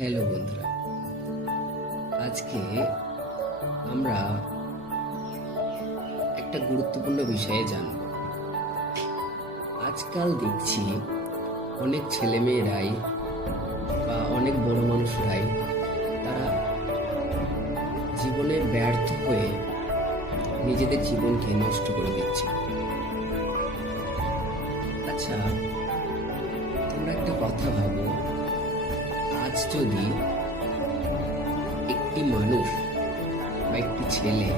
Hello বন্ধুরা, আজকে আমরা একটা গুরুত্বপূর্ণ বিষয়ে জানব। আজকাল দেখছি অনেক ছেলেমেয়েরাই বা অনেক বড় মানুষরাই তারা জীবনে ব্যর্থ হয়ে নিজেদের জীবনকে নষ্ট করে দিচ্ছে। আচ্ছা, তোমরা একটা কথা ভাবো, আজ যদি একটি মানুষ বা একটি ছেলে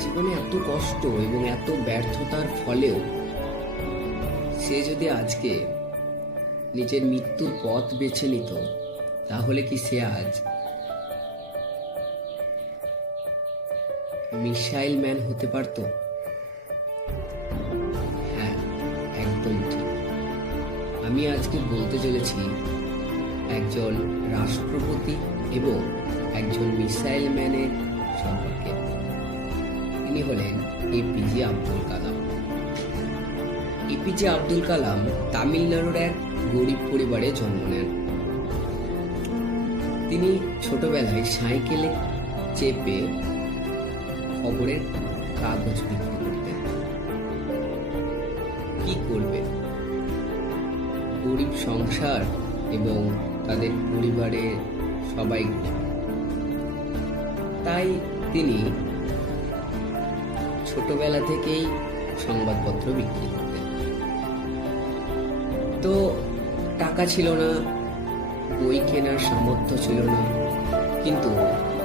জীবনে এত কষ্ট এবং এত ব্যর্থতার ফলেও সে যদি আজকে নিজের মৃত্যুর পথ বেছে নিত, তাহলে কি সে আজ মিসাইল ম্যান হতে পারত? হ্যাঁ, একদম ঠিক। আমি আজকে বলতে চলেছি একজন রাষ্ট্রপতি এবং একজন মিসাইল ম্যানের সম্পর্কে। তিনি হলেন এপিজে আব্দুল কালাম। এপিজে আব্দুল কালাম তামিলনাড়ুর এক গরিব পরিবারে জন্ম নেন। তিনি ছোটবেলায় সাইকেলে চেপে খবরের কাগজ বিক্রি করতেন। কি করবে, গরিব সংসার এবং তাদের পরিবারের সবাই, তাই তিনি ছোটবেলা থেকেই সংবাদপত্র বিক্রি করতেন। তো টাকা ছিল না, বই কেনার সামর্থ্য ছিল না, কিন্তু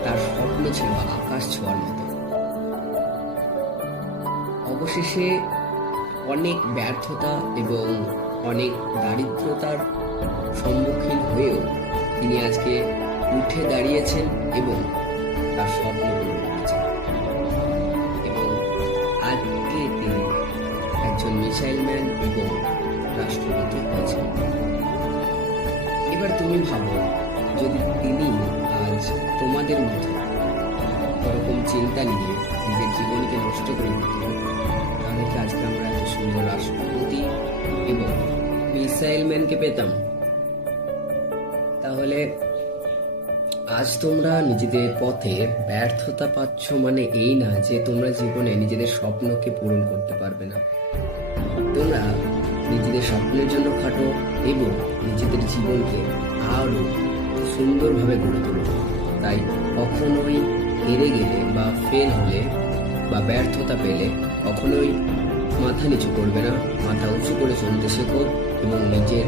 তার স্বপ্ন ছিল আকাশ ছোঁয়ার মতো। অবশেষে অনেক ব্যর্থতা এবং অনেক দারিদ্রতার সম্মুখীন হয়েও তিনি আজকে উঠে দাঁড়িয়েছেন এবং তার স্বপ্ন পূরণ করেছেন, এবং আজকে তিনি একজন মিসাইল ম্যান এবং রাষ্ট্রপতি হয়েছেন। এবার তুমি ভাবো, যদি তিনি আজ তোমাদের মতো ওরকম চিন্তা নিয়ে নিজের জীবনকে নষ্ট করে দিত, তাহলে কি আজকে আমরা এত সুন্দর রাষ্ট্রপতি এবং মিসাইল ম্যানকে পেতাম? তাহলে আজ তোমরা নিজেদের পথে ব্যর্থতা পাচ্ছ মানে এই না যে তোমরা জীবনে নিজেদের স্বপ্নকে পূরণ করতে পারবে না। তোমরা নিজেদের স্বপ্নের জন্য খাটো এবং নিজেদের জীবনকে আরো সুন্দরভাবে গড়ে তোলো। তাই কখনোই হেরে গেলে বা ফেল হলে বা ব্যর্থতা পেলে কখনোই মাথা নিচু করবে না, মাথা উঁচু করে চলতে শেখো এবং নিজের